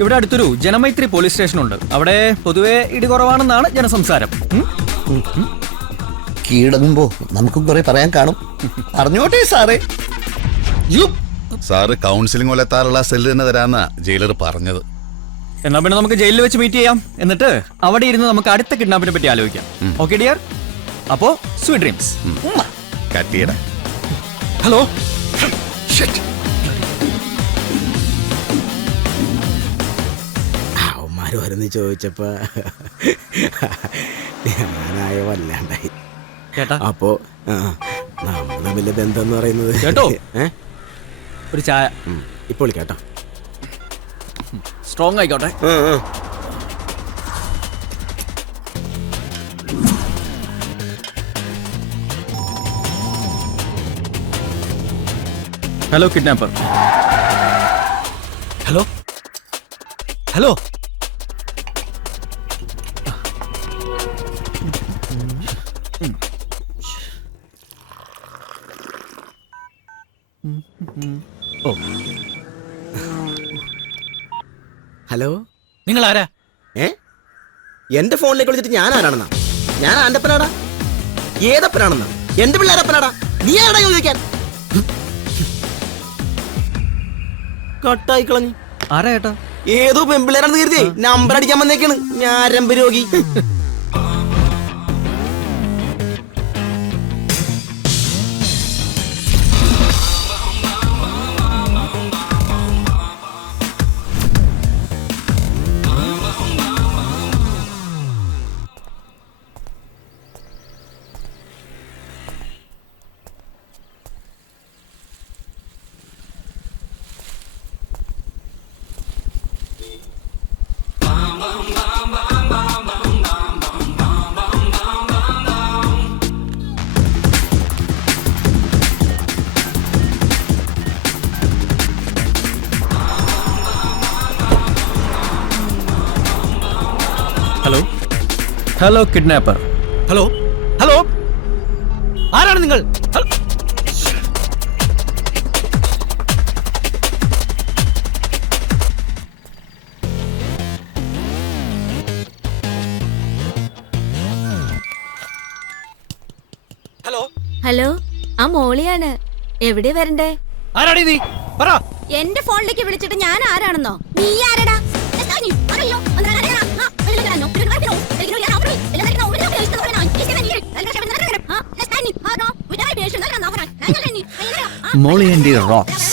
ഇവിടെ അടുത്തൊരു Janamaithri police station ഉണ്ട്. അവിടെ പൊതുവെ ഇടി കുറവാണെന്നാണ് ജനസംസാരം. കീഴടങ്ങുമ്പോ നമുക്കും കുറെ പറയാൻ കാണും. അറിഞ്ഞോട്ടെ സാറേ. സാറ് കൗൺസിലിംഗ് കൊല്ലെത്താറുള്ള സെല്ല് തന്നെ തരാന്ന ജയിലർ പറഞ്ഞത്. എന്നാ പിന്നെ നമുക്ക് ജയിലിൽ വെച്ച് മീറ്റ് ചെയ്യാം. എന്നിട്ട് അവിടെ ഇരുന്ന് നമുക്ക് അടുത്ത കിഡ്നാപ്പിനെ പറ്റി ആലോചിക്കാം. Okay dear? അപ്പോ സ്വീറ്റ് ഡ്രീംസ്. കട്ടിയട. ഹലോ. അവന്മാര് വരുന്ന ചോദിച്ചപ്പോ ഞാനായ വല്ലാണ്ടായി. കേട്ടാ? അപ്പോ നമ്മൾ തമ്മിൽ ബന്ധം എന്ന് പറയുന്നത് കേട്ടോ? ഒരു ചായ ഇപ്പോൾ കേട്ടോ. സ്ട്രോങ് ആയിക്കോട്ടെ. Hello kidnapper. Hello hello. Hello, നിങ്ങൾ ആരാ? എന്റെ ഫോണിലേക്ക് വിളിച്ചിട്ട് ഞാൻ ആരാണെന്നാ? ഞാൻ ആന്റപ്പനാടാ. ഏതപ്പനാണെന്നാ? എന്റെ പിള്ളേരപ്പനാടാ. നീ ആരാ ചോദിക്കാൻ? കട്ടായി കളഞ്ഞു. ആരാ ഏട്ടാ? ഏതോ പെമ്പിള്ളേരാണെന്ന് കരുതി നമ്പർ അടിക്കാൻ വന്നേക്കാണ്. ഞാരമ്പ് രോഗി. Hello. Hello kidnapper. Hello hello. ആരാണ് നിങ്ങൾ? ഹലോ ഹലോ, ആ മോളിയാണ്. എവിടെ വരണ്ടേ? ആരാടി നീ? പറ. എന്റെ ഫോണിലേക്ക് വിളിച്ചിട്ട് ഞാൻ ആരാണെന്നോ? നീ ആരടാ? മോളി ആൻഡ് റോക്സ്.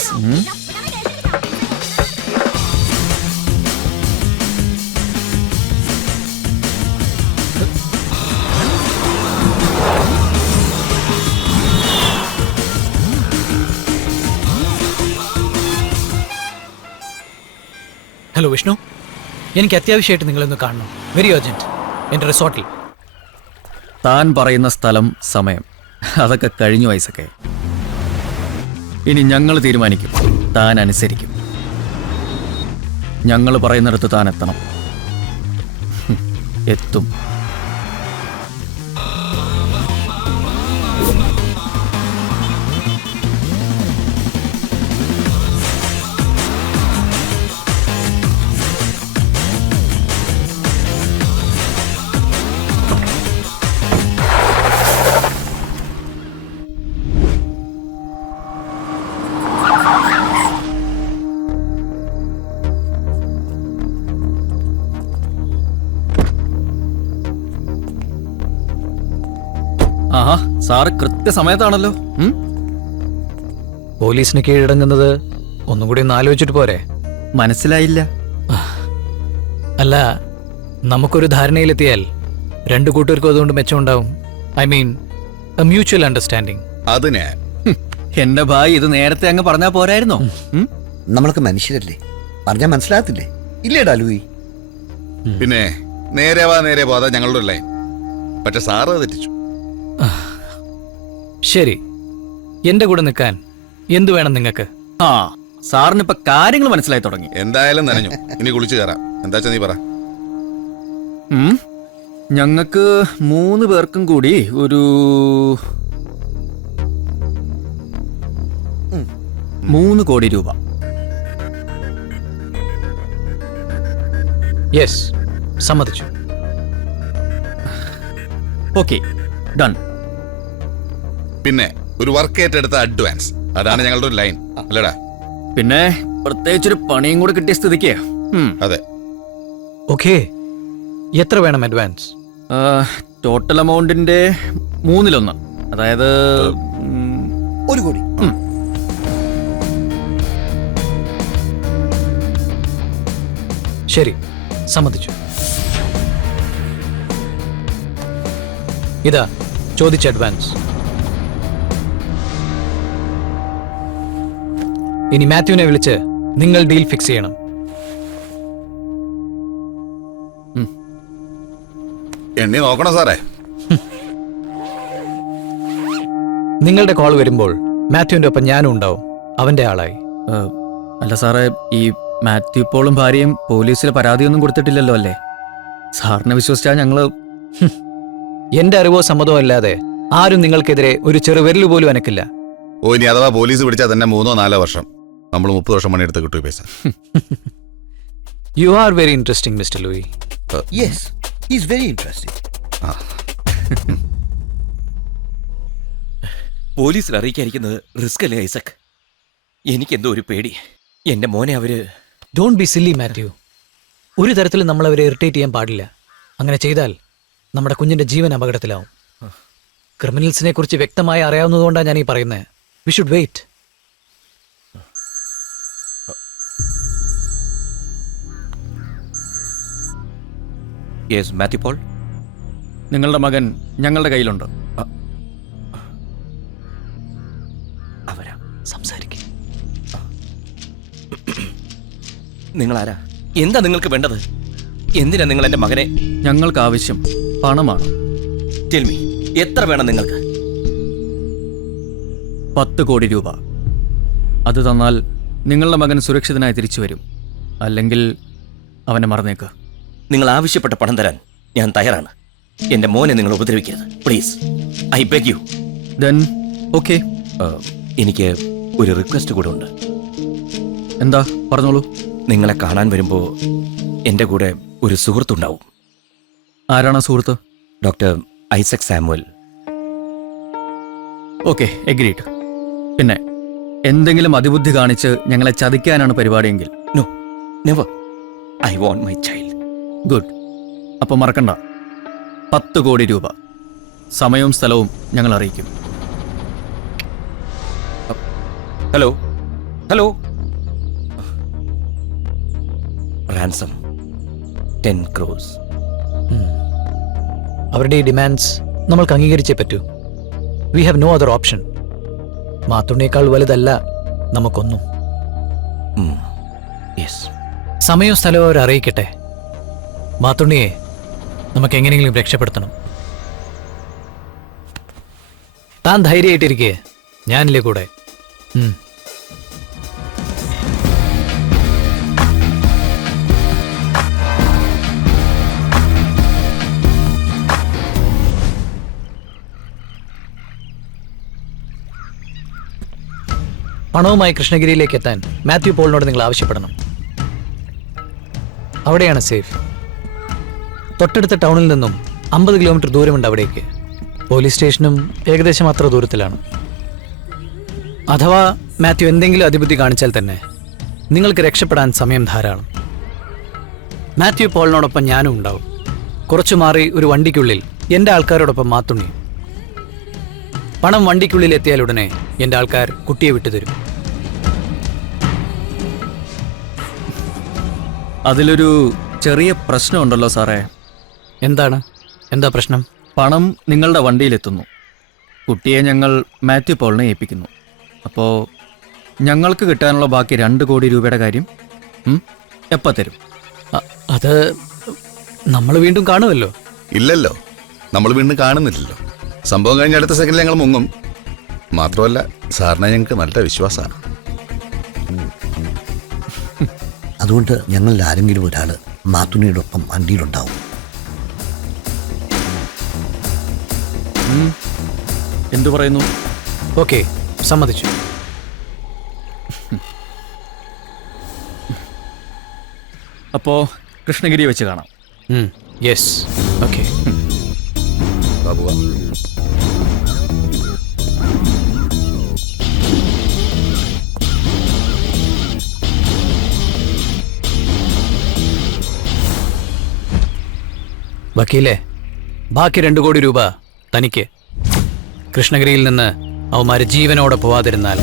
ഹലോ വിഷ്ണു, എനിക്ക് അത്യാവശ്യമായിട്ട് നിങ്ങളൊന്ന് കാണണം. Very urgent. എൻ്റെ റിസോർട്ടിൽ. താൻ പറയുന്ന സ്ഥലം, സമയം അതൊക്കെ കഴിഞ്ഞു വയസ്സൊക്കെ. ഇനി ഞങ്ങൾ തീരുമാനിക്കും, താൻ അനുസരിക്കും. ഞങ്ങൾ പറയുന്നിടത്ത് താൻ എത്തണം. എത്തും. ആഹാ, സാറ് കൃത്യസമയത്താണല്ലോ. പോലീസിന് കീഴടങ്ങുന്നത് ഒന്നും കൂടി ഒന്ന് ആലോചിച്ചിട്ട് പോരെ? മനസ്സിലായില്ല. അല്ല, നമുക്കൊരു ധാരണയിലെത്തിയാൽ രണ്ടു കൂട്ടർക്കും അതുകൊണ്ട് മെച്ചമുണ്ടാവും. I mean a mutual understanding. അതിനെ എന്റെ ഭായി ഇത് നേരത്തെ അങ്ങ് പറഞ്ഞാ പോരായിരുന്നോ? നമ്മളൊക്കെ മനുഷ്യരല്ലേ, പറഞ്ഞാൽ മനസ്സിലാകത്തില്ലേ? ഇല്ലേടാ ലൂയി? പിന്നെ നേരെ പോകാതെ ഞങ്ങളുടെ ലൈൻ. പക്ഷെ സാറ് തെറ്റിച്ചു. ശരി, എന്റെ കൂടെ നിൽക്കാൻ എന്തു വേണം നിങ്ങൾക്ക്? ആ, സാറിന് ഇപ്പൊ കാര്യങ്ങൾ മനസ്സിലായി തുടങ്ങി. എന്തായാലും നനഞ്ഞു. ഇനി കുളിച്ചു കയറാം. എന്താച്ചാ നീ പറ. ഞങ്ങൾക്ക് 3 പേർക്കും കൂടി ഒരു 3 കോടി രൂപ. യെസ്, സമ്മതിച്ചു. Okay, done. പിന്നെ ഒരു വർക്ക് ഏറ്റെടുത്ത അഡ്വാൻസ്, അതാണ് ഞങ്ങളുടെ ഒരു ലൈൻ അല്ലടാ? പിന്നെ പ്രത്യേകിച്ചൊരു പണിയും കൂടെ കിട്ടിയ സ്ഥിതിക്ക് അതെ. ഓക്കെ, എത്ര വേണം അഡ്വാൻസ്? ടോട്ടൽ എമൗണ്ടിന്റെ 1/3, അതായത് 1 കോടി. ശരി, സമ്മതിച്ചു. ഇതാ ചോദിച്ച അഡ്വാൻസ്. ഇനി മാത്യുവിനെ വിളിച്ച് നിങ്ങൾ ഡീൽ ഫിക്സ് ചെയ്യണം. എണ്ണി നോക്കണം സാറേ. നിങ്ങളുടെ കോൾ വരുമ്പോൾ മാത്യുവിന്റെ ഒപ്പം ഞാനും ഉണ്ടാവും, അവന്റെ ആളായി. അല്ല സാറേ, ഈ മാത്യു പോളും ഭാര്യയും പോലീസിൽ പരാതിയൊന്നും കൊടുത്തിട്ടില്ലല്ലോ അല്ലേ? സാറിനെ വിശ്വസിച്ചാൽ ഞങ്ങള് എന്റെ അറിവോ സമ്മതമോ അല്ലാതെ ആരും നിങ്ങൾക്കെതിരെ ഒരു ചെറുവിരൽ പോലും അനക്കില്ല. ഓ, ഇനി അഥവാ പോലീസ് പിടിച്ചാൽ തന്നെ 3-4 വർഷം. നമ്മൾ 30 വർഷം പണിയെടുത്ത് കിട്ടും പൈസ. You are very interesting mister Louis. Yes, he is very interesting. പോലീസിൽ അറിയിക്കാതിരിക്കുന്നത് റിസ്ക് അല്ലേ ഐസക്? എനിക്കെന്തോ ഒരു പേടി. എന്റെ മോനെ അവര്... ഡോണ്ട് ബി സില്ലി മാത്യു. ഒരു തരത്തിലും നമ്മൾ അവരെ ഇറിറ്റേറ്റ് ചെയ്യാൻ പാടില്ല. അങ്ങനെ ചെയ്താൽ നമ്മുടെ കുഞ്ഞിന്റെ ജീവൻ അപകടത്തിലാവും. ക്രിമിനൽസിനെ കുറിച്ച് വ്യക്തമായി അറിയാവുന്നതുകൊണ്ടാണ് ഞാൻ ഈ പറയുന്നത്. We should wait. Yes Mathew Paul, നിങ്ങളുടെ മകൻ ഞങ്ങളുടെ കയ്യിലുണ്ട്. അവരാ സംസാരിക്കും. നിങ്ങളാരാ? എന്താ നിങ്ങൾക്ക് വേണ്ടത്? എന്തിനാ നിങ്ങൾ എന്റെ മകനെ? ഞങ്ങൾക്ക് ആവശ്യം പണമാണ്. ടെൽ മീ, എത്ര വേണം നിങ്ങൾക്ക്? 10 കോടി രൂപ. അത് തന്നാൽ നിങ്ങളുടെ മകൻ സുരക്ഷിതനായി തിരിച്ചു വരും. അല്ലെങ്കിൽ അവനെ മറന്നേക്ക്. നിങ്ങൾ ആവശ്യപ്പെട്ട പണം തരാൻ ഞാൻ തയ്യാറാണ്. എന്റെ മോനെ നിങ്ങൾ ഉപദ്രവിക്കരുത്, please. I beg you. Then okay. എനിക്ക് ഒരു റിക്വസ്റ്റ് കൂടെ ഉണ്ട്. എന്താ, പറഞ്ഞോളൂ. നിങ്ങളെ കാണാൻ വരുമ്പോ എന്റെ കൂടെ ഒരു സുഹൃത്തുണ്ടാവും. ആരാണ് സുഹൃത്ത്? Doctor Isaac Samuel. Okay, agreed. പിന്നെ എന്തെങ്കിലും അതിബുദ്ധി കാണിച്ച് ഞങ്ങളെ ചതിക്കാനാണ് പരിപാടിയെങ്കിൽ no, never. I won't my child. Good. അപ്പം മറക്കണ്ട, 10 കോടി രൂപ. സമയവും സ്ഥലവും ഞങ്ങൾ അറിയിക്കും. Hello hello. Ransom 10 crores. അവരുടെ ഈ ഡിമാൻഡ്സ് നമ്മൾക്ക് അംഗീകരിച്ചേ പറ്റൂ. We have no other option. മാത്തുണ്ണേക്കാൾ വലുതല്ല നമുക്കൊന്നും. യെസ്. സമയവും സ്ഥലവും അവർ അറിയിക്കട്ടെ. മാത്തുണ്ണിയെ നമുക്ക് എങ്ങനെയെങ്കിലും രക്ഷപ്പെടുത്തണം. താൻ ധൈര്യമായിട്ടിരിക്കേ, ഞാനില്ലേ കൂടെ. പണവുമായി കൃഷ്ണഗിരിയിലേക്ക് എത്താൻ മാത്യു പോളിനോട് നിങ്ങൾ ആവശ്യപ്പെടണം. അവിടെയാണ് സേഫ്. തൊട്ടടുത്ത ടൗണിൽ നിന്നും 50 കിലോമീറ്റർ ദൂരമുണ്ട് അവിടേക്ക്. പോലീസ് സ്റ്റേഷനും ഏകദേശം അത്ര ദൂരത്തിലാണ്. അഥവാ മാത്യു എന്തെങ്കിലും അതിബുദ്ധി കാണിച്ചാൽ തന്നെ നിങ്ങൾക്ക് രക്ഷപ്പെടാൻ സമയം ധാരാളം. മാത്യു പോളിനോടൊപ്പം ഞാനും ഉണ്ടാവും. കുറച്ചു മാറി ഒരു വണ്ടിക്കുള്ളിൽ എൻ്റെ ആൾക്കാരോടൊപ്പം മാത്തുണ്ണി. പണം വണ്ടിക്കുള്ളിൽ എത്തിയാലുടനെ എൻ്റെ ആൾക്കാർ കുട്ടിയെ വിട്ടുതരും. അതിലൊരു ചെറിയ പ്രശ്നമുണ്ടല്ലോ സാറേ. എന്താണ്? എന്താ പ്രശ്നം? പണം നിങ്ങളുടെ വണ്ടിയിലെത്തുന്നു. കുട്ടിയെ ഞങ്ങൾ മാത്യു പോളിനെ ഏൽപ്പിക്കുന്നു. അപ്പോൾ ഞങ്ങൾക്ക് കിട്ടാനുള്ള ബാക്കി 2 കോടി രൂപയുടെ കാര്യം എപ്പോൾ തരും? അത് നമ്മൾ വീണ്ടും കാണുമല്ലോ. ഇല്ലല്ലോ, നമ്മൾ വീണ്ടും കാണുന്നില്ലല്ലോ. സംഭവം കഴിഞ്ഞ അടുത്ത സെക്കൻഡിൽ ഞങ്ങൾ മുങ്ങും. മാത്രമല്ല, സാറിനെ ഞങ്ങൾക്ക് നല്ല വിശ്വാസമാണ്. അതുകൊണ്ട് ഞങ്ങളിൽ ആരെങ്കിലും ഒരാൾ മാത്തുണ്ണിയോടൊപ്പം വണ്ടിയിലുണ്ടാവും. എന്തു പറയുന്നു? ഓക്കെ, സമ്മതിച്ചു. അപ്പോൾ കൃഷ്ണഗിരി വെച്ച് കാണാം. Yes, okay. ബാബുവ വക്കീലേ, ബാക്കി 2 കോടി രൂപ തനിക്ക്. കൃഷ്ണഗിരിയിൽ നിന്ന് അവന്മാര് ജീവനോടെ പോവാതിരുന്നാൽ